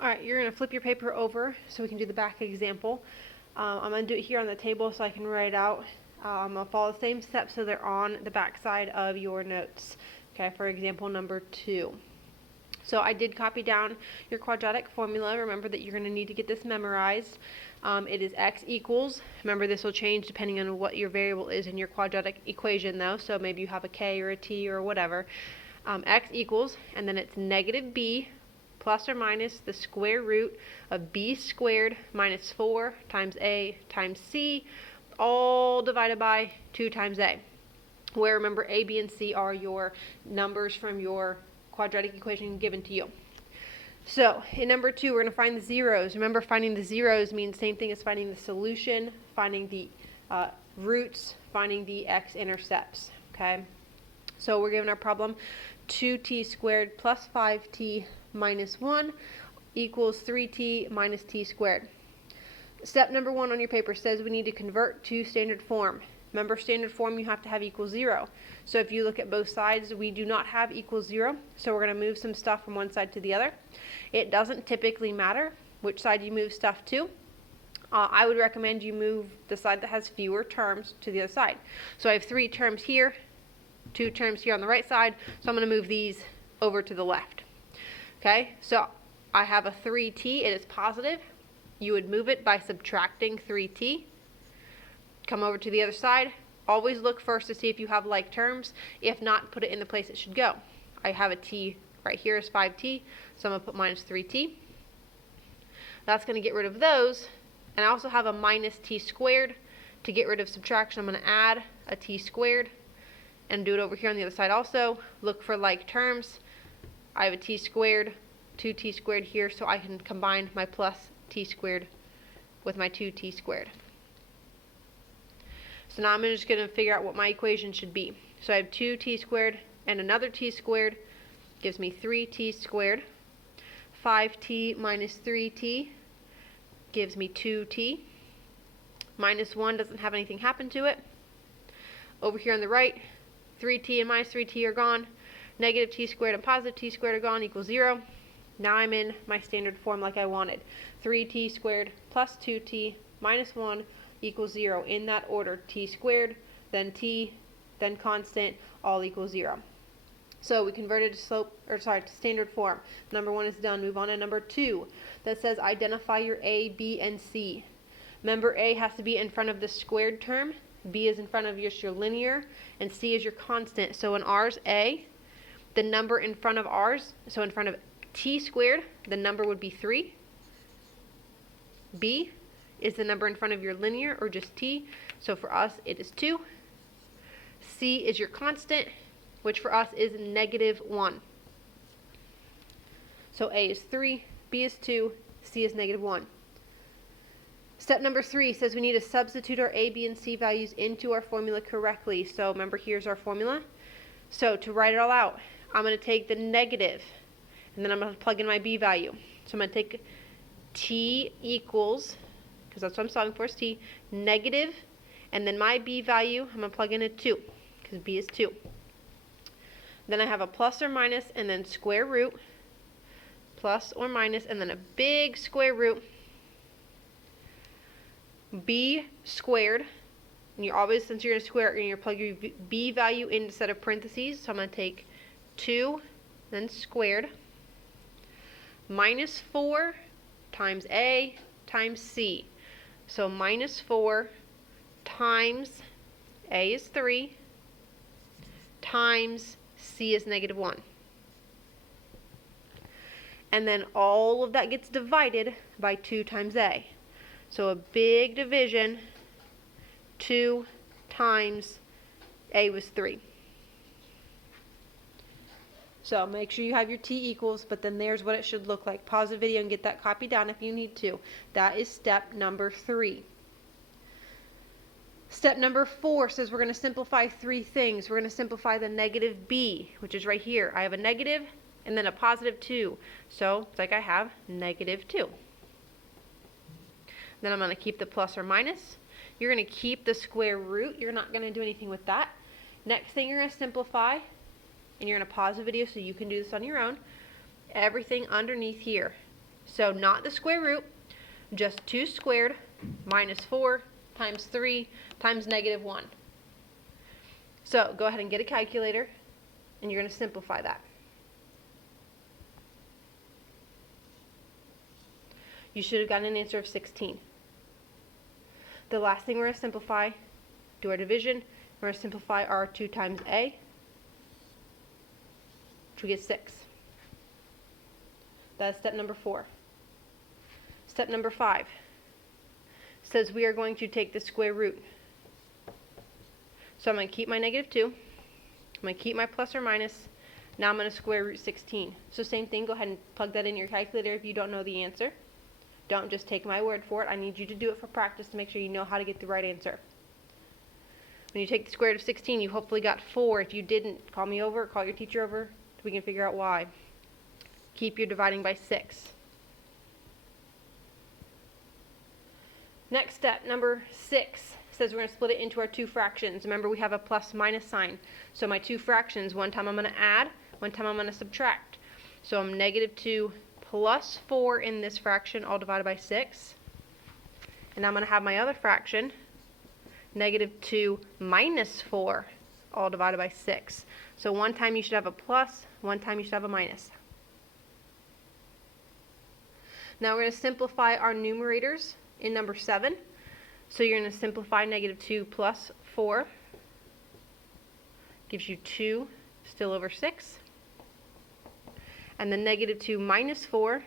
Alright, you're going to flip your paper over so we can do the back example. I'm going to do it here on the table so I can write it out. I'm going to follow the same steps so they're on the back side of your notes. Okay, for example number 2. So I did copy down your quadratic formula. Remember that you're going to need to get this memorized. It is x equals. Remember, this will change depending on what your variable is in your quadratic equation though. So maybe you have a k or a t or whatever. X equals, and then it's negative b plus or minus the square root of b squared minus 4 times a times c, all divided by 2 times a. Where, remember, a, b, and c are your numbers from your quadratic equation given to you. So in number 2, we're going to find the zeros. Remember, finding the zeros means same thing as finding the solution, finding the roots, finding the x-intercepts. Okay. So we're given our problem 2t squared plus 5t minus 1 equals 3t minus t squared. Step number 1 on your paper says we need to convert to standard form. Remember, standard form you have to have equals 0. So if you look at both sides, we do not have equals 0. So we're going to move some stuff from one side to the other. It doesn't typically matter which side you move stuff to. I would recommend you move the side that has fewer terms to the other side. So I have 3 terms here, 2 terms here on the right side, so I'm going to move these over to the left. Okay, so I have a 3t, it is positive. You would move it by subtracting 3t. Come over to the other side. Always look first to see if you have like terms. If not, put it in the place it should go. I have a t right here is 5t, so I'm going to put minus 3t. That's going to get rid of those. And I also have a minus t squared. To get rid of subtraction, I'm going to add a t squared. And do it over here on the other side also. Look for like terms. I have a t squared, 2t squared here, so I can combine my plus t squared with my 2t squared. So now I'm just going to figure out what my equation should be. So I have 2t squared and another t squared gives me 3t squared. 5t minus 3t gives me 2t. Minus 1 doesn't have anything happen to it. Over here on the right, 3t and minus 3t are gone. Negative t squared and positive t squared are gone, equals 0. Now I'm in my standard form like I wanted. 3t squared plus 2t minus 1 equals 0. In that order, t squared, then t, then constant, all equals 0. So we converted to standard form. Number 1 is done. Move on to number 2. That says identify your a, b, and c. Remember, a has to be in front of the squared term, b is in front of your linear, and c is your constant. So in ours, a, the number in front of ours, so in front of t squared, the number would be 3. B is the number in front of your linear, or just t, so for us it is 2. C is your constant, which for us is negative 1. So a is 3, b is 2, c is negative 1. Step number 3 says we need to substitute our a, b, and c values into our formula correctly. So remember, here's our formula. So to write it all out, I'm going to take the negative, and then I'm going to plug in my b value. So I'm going to take t equals, because that's what I'm solving for, is t, negative, and then my b value, I'm going to plug in a 2, because b is 2. Then I have a plus or minus, and then square root, plus or minus, and then a big square root, b squared, and you're always, since you're going to square it, you're going to plug your b value in instead of parentheses, so I'm going to take 2, then squared, minus 4 times a times c. So minus 4 times a is 3 times c is negative 1. And then all of that gets divided by 2 times a. So a big division, 2 times a was 3. So make sure you have your t equals, but then there's what it should look like. Pause the video and get that copied down if you need to. That is step number 3. Step number 4 says we're going to simplify 3 things. We're going to simplify the negative b, which is right here. I have a negative and then a positive 2. So it's like I have negative 2. Then I'm going to keep the plus or minus. You're going to keep the square root. You're not going to do anything with that. Next thing you're going to simplify, and you're going to pause the video so you can do this on your own, everything underneath here. So not the square root, just 2 squared minus 4 times 3 times negative 1. So go ahead and get a calculator, and you're going to simplify that. You should have gotten an answer of 16. The last thing we're going to simplify, do our division. We're going to simplify our 2 times a, which we get 6. That's step number 4. Step number 5 says we are going to take the square root. So I'm going to keep my negative 2. I'm going to keep my plus or minus. Now I'm going to square root 16. So same thing, go ahead and plug that in your calculator if you don't know the answer. Don't just take my word for it. I need you to do it for practice to make sure you know how to get the right answer. When you take the square root of 16, you hopefully got 4. If you didn't, call me over, call your teacher over, so we can figure out why. Keep your dividing by 6. Next step, number 6, says we're going to split it into our 2 fractions. Remember, we have a plus minus sign. So my 2 fractions, one time I'm going to add, one time I'm going to subtract. So I'm negative 2 plus 4 in this fraction, all divided by 6. And I'm going to have my other fraction, negative 2 minus 4, all divided by 6. So one time you should have a plus, one time you should have a minus. Now we're going to simplify our numerators in number 7. So you're going to simplify negative 2 plus 4. Gives you 2 still over 6. And then negative 2 minus 4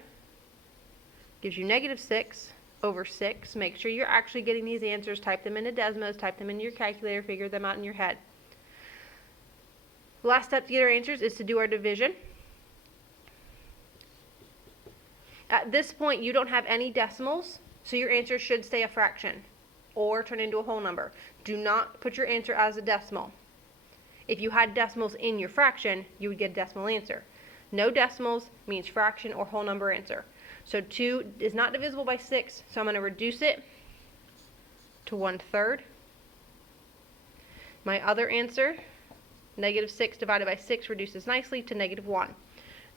gives you negative 6 over 6. Make sure you're actually getting these answers. Type them into Desmos, type them into your calculator, figure them out in your head. The last step to get our answers is to do our division. At this point, you don't have any decimals, so your answer should stay a fraction or turn into a whole number. Do not put your answer as a decimal. If you had decimals in your fraction, you would get a decimal answer. No decimals means fraction or whole number answer. So 2 is not divisible by 6, so I'm going to reduce it to 1/3. My other answer, negative 6 divided by 6, reduces nicely to negative 1.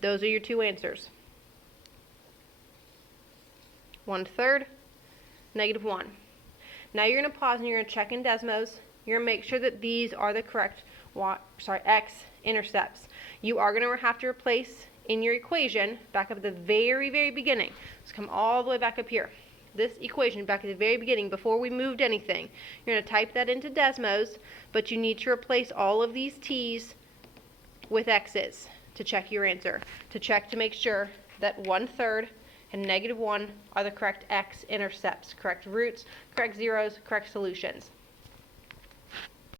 Those are your 2 answers. 1/3, negative 1. Now you're going to pause and you're going to check in Desmos. You're going to make sure that these are the correct x-intercepts. You are going to have to replace in your equation back up at the very, very beginning. Let's come all the way back up here. This equation back at the very beginning before we moved anything. You're going to type that into Desmos, but you need to replace all of these t's with x's to check your answer. To check to make sure that 1/3 and negative 1 are the correct x-intercepts, correct roots, correct zeros, correct solutions.